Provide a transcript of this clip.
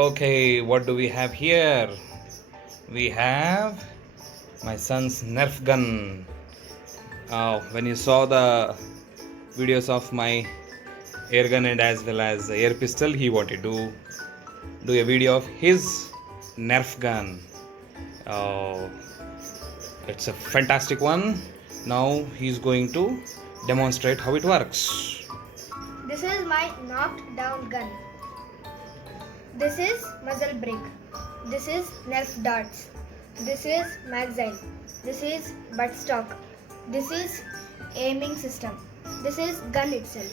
Okay, what do we have here? We have my son's Nerf gun. When you saw the videos of my air gun and as well as air pistol, he wanted to do a video of his Nerf gun. Uh, it's a fantastic one. Now he's going to demonstrate how it works. This is my knocked down gun. This is muzzle brake. This is Nerf darts. This is magazine. This is buttstock. This is aiming system. This is gun itself.